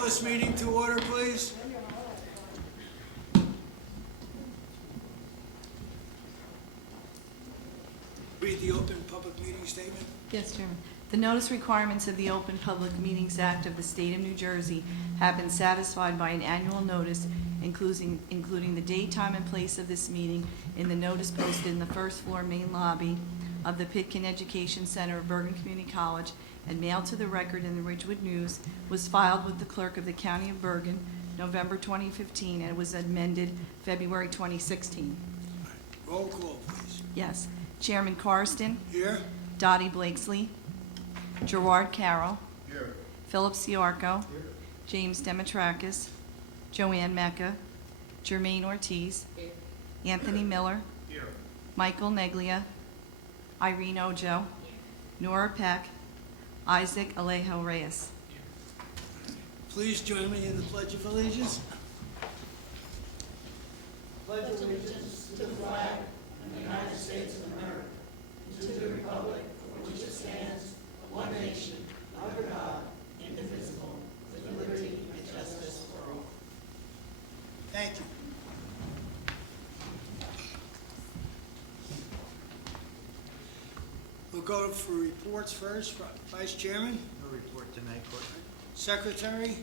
call this meeting to order, please? Read the open public meeting statement. Yes, Chairman. The notice requirements of the Open Public Meetings Act of the State of New Jersey have been satisfied by an annual notice including the date, time, and place of this meeting in the notice posted in the first floor main lobby of the Pitkin Education Center of Bergen Community College and mailed to the record in the Ridgewood News, was filed with the clerk of the County of Bergen November 2015 and was amended February 2016. Roll call, please. Yes. Chairman Carston, Here? Dottie Blakesley, Gerard Carroll, Here. Philip Ciarco, James Demetrakis, Joanne Mecca, Jermaine Ortiz, Anthony Miller, Here. Michael Neglia, Irene Ojo, Nora Peck, Isaac Alejo Reyes. Please join me in the Pledge of Allegiance. Pledge of allegiance to the flag of the United States of America, and to the republic for which it stands, one nation, under God, indivisible, with liberty and justice for all. Thank you. We'll go for reports first. Vice Chairman, No report tonight, Court. Secretary,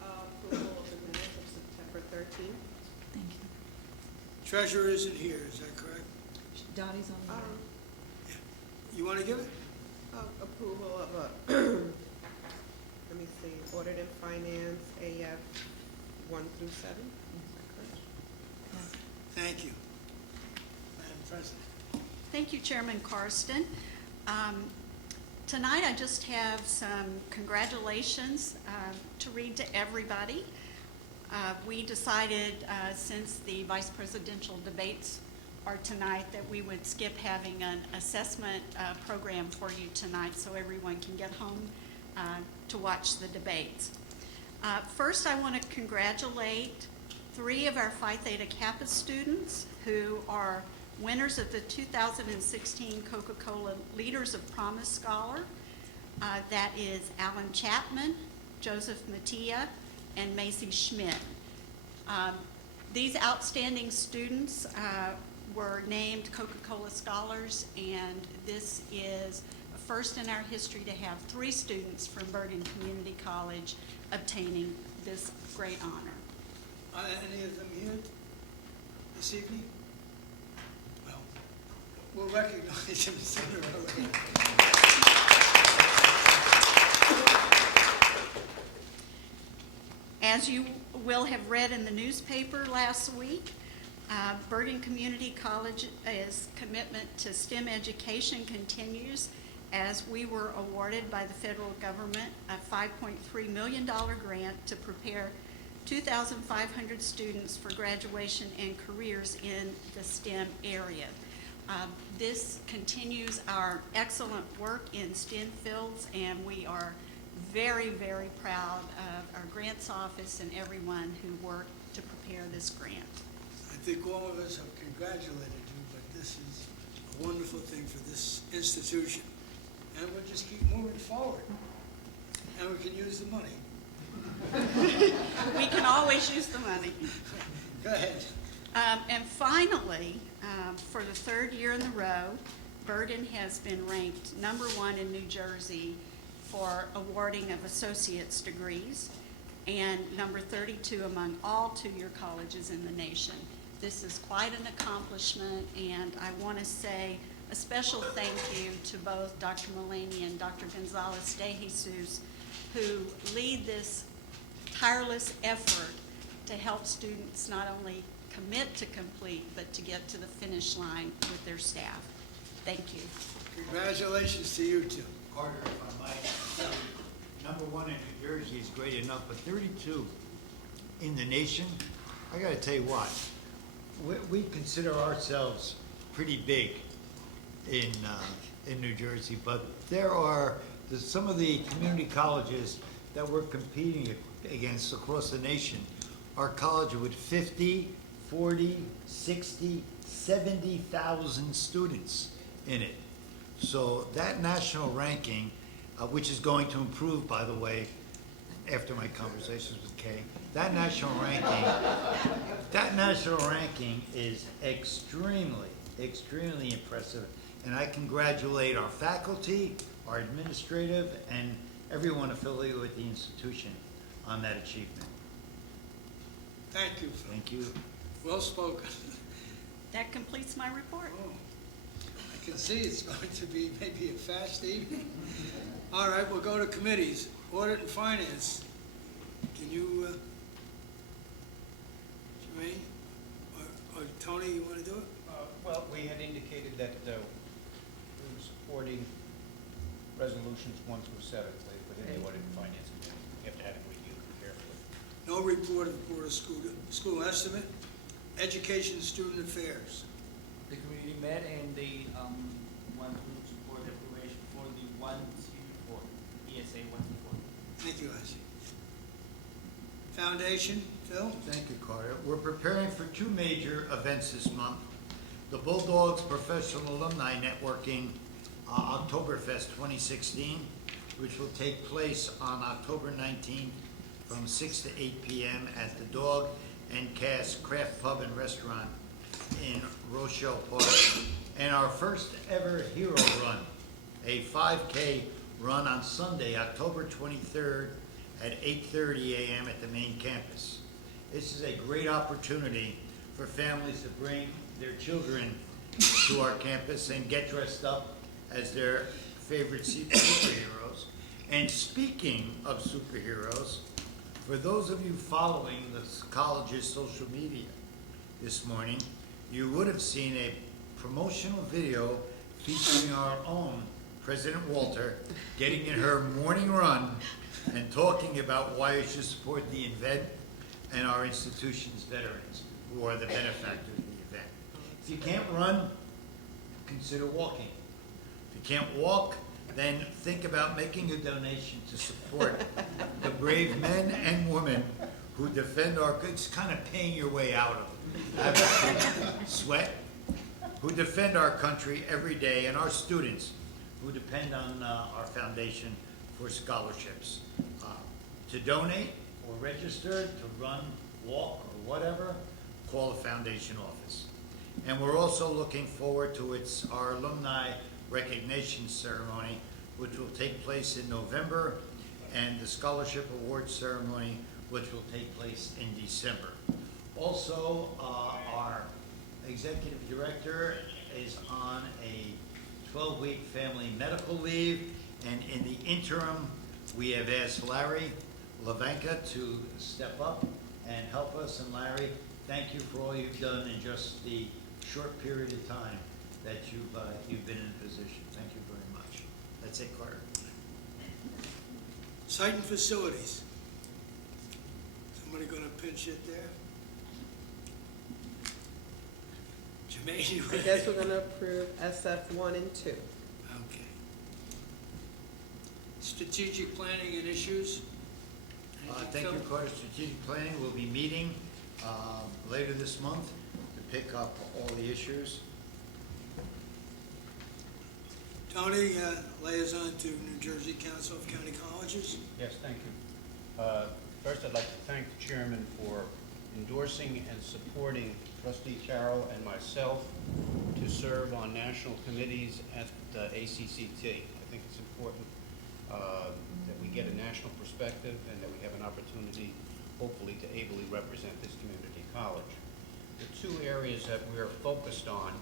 Approval of the minutes of September 13th. Thank you. Treasurer isn't here, is that correct? Dottie's on the You want to give it? Approval of a, let me see, audit and finance, AF 1 through 7. Is that correct? Yes. Thank you. Madam President. Thank you, Chairman Carston. Tonight I just have some congratulations to read to everybody. We decided since the vice presidential debates are tonight that we would skip having an assessment program for you tonight so everyone can get home to watch the debates. First, I want to congratulate 3 of our Phi Theta Kappa students who are winners of the 2016 Coca-Cola Leaders of Promise Scholar. That is Alan Chapman, Joseph Mattia, and Macy Schmidt. These outstanding students were named Coca-Cola Scholars, and this is a first in our history to have 3 students from Bergen Community College obtaining this great honor. Are any of them here this evening? Well, we'll recognize them sooner or later. As you will have read in the newspaper last week, Bergen Community College's commitment to STEM education continues as we were awarded by the federal government a $5.3 million grant to prepare 2,500 students for graduation and careers in the STEM area. This continues our excellent work in STEM fields, and we are very, very proud of our grants office and everyone who worked to prepare this grant. I think all of us have congratulated you, but this is a wonderful thing for this institution. And we'll just keep moving forward. And we can use the money. We can always use the money. Go ahead. And finally, for the 3rd year in a row, Bergen has been ranked #1 in New Jersey for awarding of associate's degrees and number 32 among all 2-year colleges in the nation. This is quite an accomplishment, and I want to say a special thank you to both Dr. Mulaney and Dr. Gonzalez de Jesus, who lead this tireless effort to help students not only commit to complete, but to get to the finish line with their staff. Thank you. Congratulations to you two. Carter, if I might, #1 in New Jersey is great enough, but 32 in the nation, I gotta tell you what, we consider ourselves pretty big in New Jersey, but there's some of the community colleges that we're competing against across the nation are colleges with 50, 40, 60, 70,000 students in it. So that national ranking, which is going to improve, by the way, after my conversations with Kay, that national ranking is extremely, extremely impressive. And I congratulate our faculty, our administrative, and everyone affiliated with the institution on that achievement. Thank you, Phil. Thank you. Well spoken. That completes my report. Oh, I can see it's going to be maybe a fast evening. All right, we'll go to committees. Audit and Finance. Can you, Jermaine, or Tony, you want to do it? Well, we had indicated that we were supporting resolutions 1 through 7 within the Audit and Finance Committee, after having reviewed them carefully. No report of Board of School Estimate. Education and Student Affairs. The committee met and they want to support the approval for the 1 through 4, ESA 1 through 4. Thank you, Isaac. Foundation, Phil? Thank you, Carter. We're preparing for two major events this month. The Bulldogs Professional Alumni Networking Oktoberfest 2016, which will take place on October 19th from 6 to 8 p.m. at the Dog and Cass Craft Pub and Restaurant in Rochelle Park. And our first ever Hero Run, a 5K run on Sunday, October 23rd at 8:30 a.m. at the main campus. This is a great opportunity for families to bring their children to our campus and get dressed up as their favorite superheroes. And speaking of superheroes, for those of you following the college's social media this morning, you would have seen a promotional video featuring our own President Walter getting in her morning run and talking about why you should support the event and our institution's veterans, who are the benefactors of the event. If you can't run, consider walking. If you can't walk, then think about making a donation to support the brave men and women who defend our, it's kind of paying your way out of it. Sweat, who defend our country every day, and our students who depend on our foundation for scholarships. To donate or register, to run, walk, or whatever, call the foundation office. And we're also looking forward to our alumni recognition ceremony, which will take place in November, and the scholarship award ceremony, which will take place in December. Also, our executive director is on a 12-week family medical leave, and in the interim, we have asked Larry Lavanka to step up and help us. And Larry, thank you for all you've done in just the short period of time that you've been in a position. Thank you very much. That's it, Carter. Site and Facilities. Somebody going to pinch it there? Jermaine, you I guess we're gonna approve SF 1 and 2. Okay. Strategic planning and issues? Anything, Thank you, Phil? Carter. Strategic Planning will be meeting later this month to pick up all the issues. Tony, liaison to New Jersey Council of County Colleges. Yes, thank you. First, I'd like to thank the chairman for endorsing and supporting Trustee Carroll and myself to serve on national committees at ACCT. I think it's important that we get a national perspective and that we have an opportunity, hopefully, to ably represent this community college. The two areas that we're focused on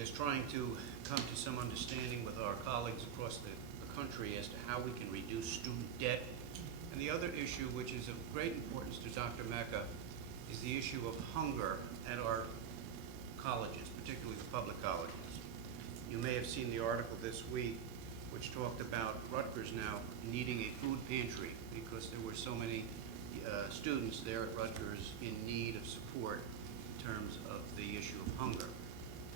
is trying to come to some understanding with our colleagues across the country as to how we can reduce student debt. And the other issue, which is of great importance to Dr. Mecca, is the issue of hunger at our colleges, particularly the public colleges. You may have seen the article this week which talked about Rutgers now needing a food pantry because there were so many students there at Rutgers in need of support in terms of the issue of hunger.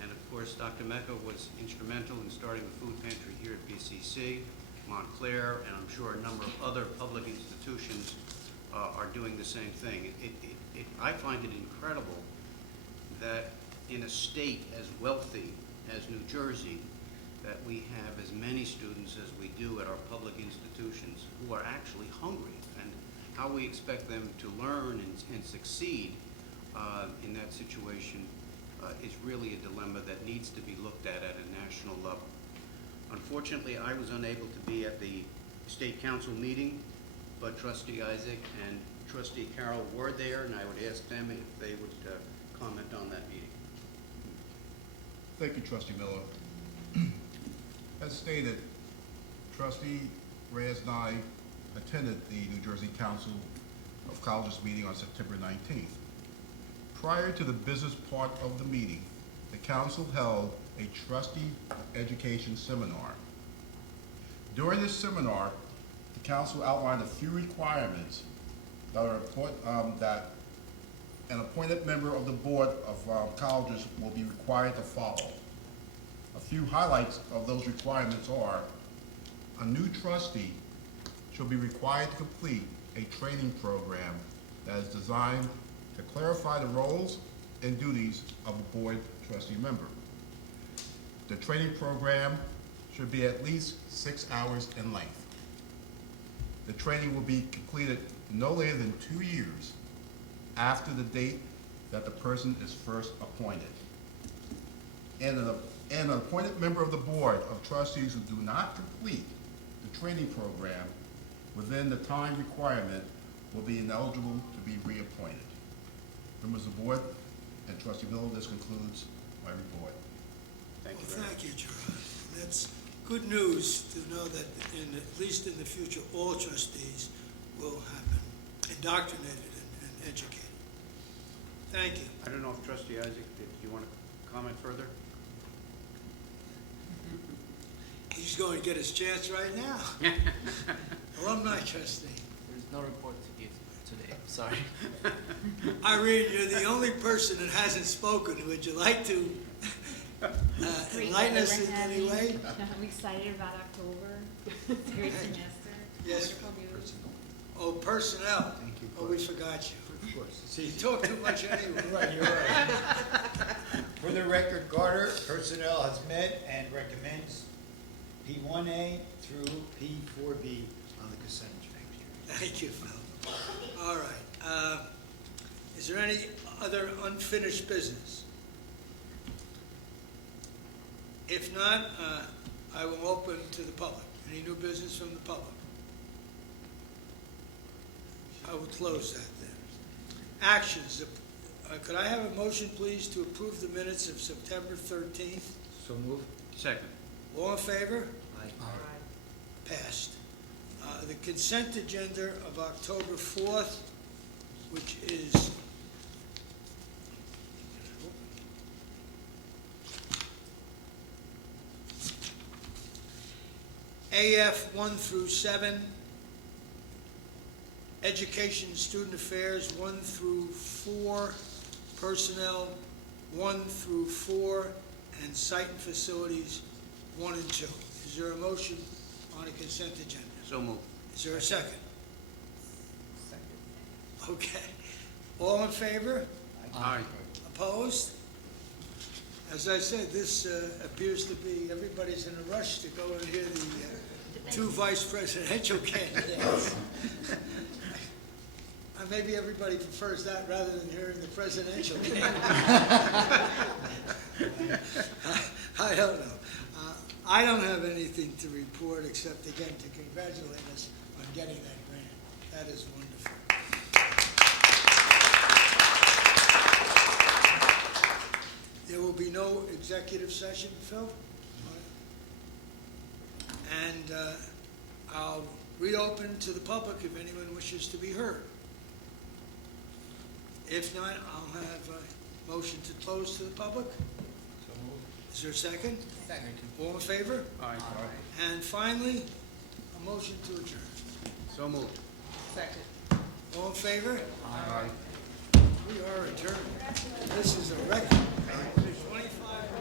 And of course, Dr. Mecca was instrumental in starting the food pantry here at BCC, Montclair, and I'm sure a number of other public institutions are doing the same thing. I find it incredible that in a state as wealthy as New Jersey, that we have as many students as we do at our public institutions who are actually hungry, and how we expect them to learn and succeed in that situation is really a dilemma that needs to be looked at a national level. Unfortunately, I was unable to be at the State Council meeting, but Trustee Isaac and Trustee Carroll were there, and I would ask them if they would comment on that meeting. Thank you, Trustee Miller. As stated, Trustee Reyes and I attended the New Jersey Council of Colleges meeting on September 19th. Prior to the business part of the meeting, the council held a trustee education seminar. During this seminar, the council outlined a few requirements that are that an appointed member of the board of colleges will be required to follow. A few highlights of those requirements are: a new trustee shall be required to complete a training program that is designed to clarify the roles and duties of a board trustee member. The training program should be at least 6 hours in length. The training will be completed no later than 2 years after the date that the person is first appointed. And an appointed member of the board of trustees who do not complete the training program within the time requirement will be ineligible to be reappointed. Members of the board and Trustee Miller, this concludes my report. Thank you Well, very much. thank you, Gerard. That's good news to know that at least in the future, all trustees will have been indoctrinated and educated. Thank you. I don't know if Trustee Isaac, did you want to comment further? He's going to get his chance right now. Alumni trustee. There's no report to give today, sorry. Irene, you're the only person that hasn't spoken. Would you like to enlighten us in any way? I'm excited about October. It's a great semester. Yes. Wonderful news. Oh, personnel. Thank you. Oh, we forgot you. Of course. You talk too much anyway. You're right. For the record, Carter Personnel has met and recommends P1A through P4B on the consent agenda. Thank you, Phil. All right. Is there any other unfinished business? If not, I will open to the public. Any new business from the public? I will close that then. Actions. Could I have a motion, please, to approve the minutes of September 13th? So moved. Second. All in favor? Aye. Passed. The consent agenda of October 4th, which is AF 1 through 7, Education Student Affairs 1 through 4, Personnel 1 through 4, and Site and Facilities 1 and 2. Is there a motion on the consent agenda? So moved. Is there a second? Okay. All in favor? Aye. Opposed? As I said, this appears to be, everybody's in a rush to go and hear the two vice presidential candidates. Maybe everybody prefers that rather than hearing the presidential candidate. I don't know. I don't have anything to report except, again, to congratulate us on getting that grant. That is wonderful. There will be no executive session, Phil? And I'll reopen to the public if anyone wishes to be heard. If not, I'll have a motion to close to the public. So moved. Is there a second? Second. All in favor? Aye. And finally, a motion to adjourn. So moved. Second. All in favor? Aye. We are adjourned. This is a record. 25